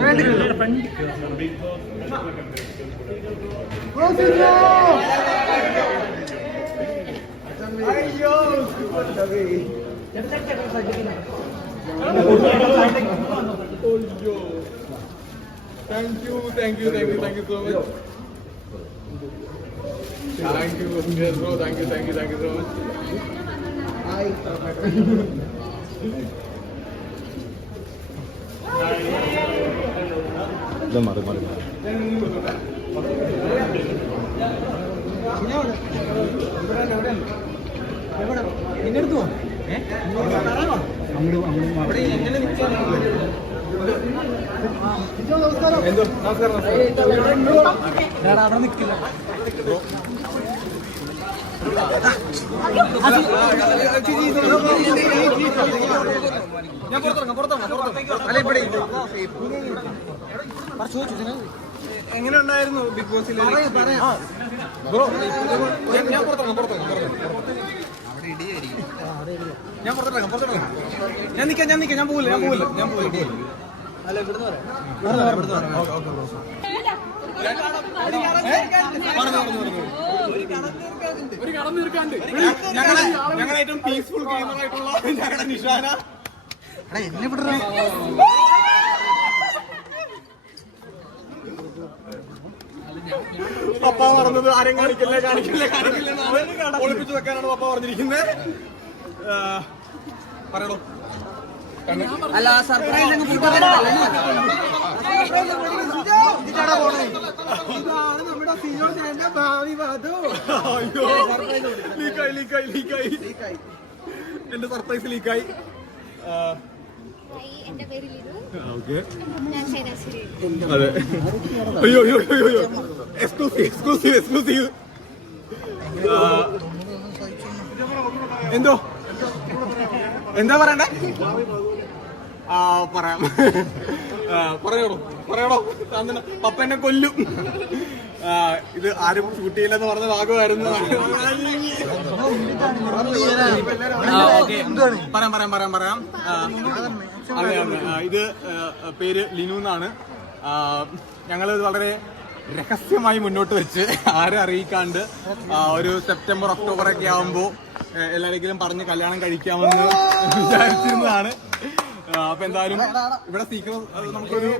Thank you so much. Thank you, yes bro, thank you so much. എങ്ങനെ ഉണ്ടായിരുന്നു big ബോസിൽ? Bro ഞാൻ പുറത്തിറങ്ങാം. ഞാൻ പുറത്തിറങ്ങാം. ഞാൻ നിൽക്കാം. ഞാൻ പോവില്ല. അല്ല ഇവിടുന്ന് ഒരു കടം തീർക്കാണ്ട് ഞങ്ങളുടെ ഏറ്റവും പീസ്ഫുൾ ഗെയിമറായിട്ടുള്ള ഞങ്ങളുടെ നിഷാന പപ്പ പറഞ്ഞത് ആരും കാണിക്കില്ല ഒളിപ്പിച്ചു വെക്കാനാണ് പപ്പ പറഞ്ഞിരിക്കുന്നത്. പറയണോ? അല്ല സർപ്രൈസ് ഇതാണ് നമ്മുടെ സിയോന്റെ ഭാവി വധു. അയ്യോ ലീക്കായി എന്റെ സർപ്രൈസ് ലീക്കായി. എന്റെ പേര് ലിനു. ഞാൻ ശരാശരി. അതെ. അയ്യോ എക്സ്ക്ലൂസീവ്. എന്താ പറയണ്ടേ? പറയാം. പറയണോ? പപ്പ എന്നെ കൊല്ലും. ഇത് ആരും ഷൂട്ട് ചെയ്യില്ലെന്ന് പറഞ്ഞ ഭാഗമായിരുന്നു. പറയാം. അതെ. ഇത് പേര് ലിനു എന്നാണ്. ഞങ്ങളിത് വളരെ രഹസ്യമായി മുന്നോട്ട് വെച്ച് ആരും അറിയിക്കാണ്ട് ഒരു സെപ്റ്റംബർ ഒക്ടോബർ ഒക്കെ ആവുമ്പോ എല്ലാരെങ്കിലും പറഞ്ഞ് കല്യാണം കഴിക്കാമെന്ന് വിചാരിച്ചിരുന്നതാണ്. അപ്പൊ എന്തായാലും ഇവിടെ സീക്രട്ട് നമുക്കൊരു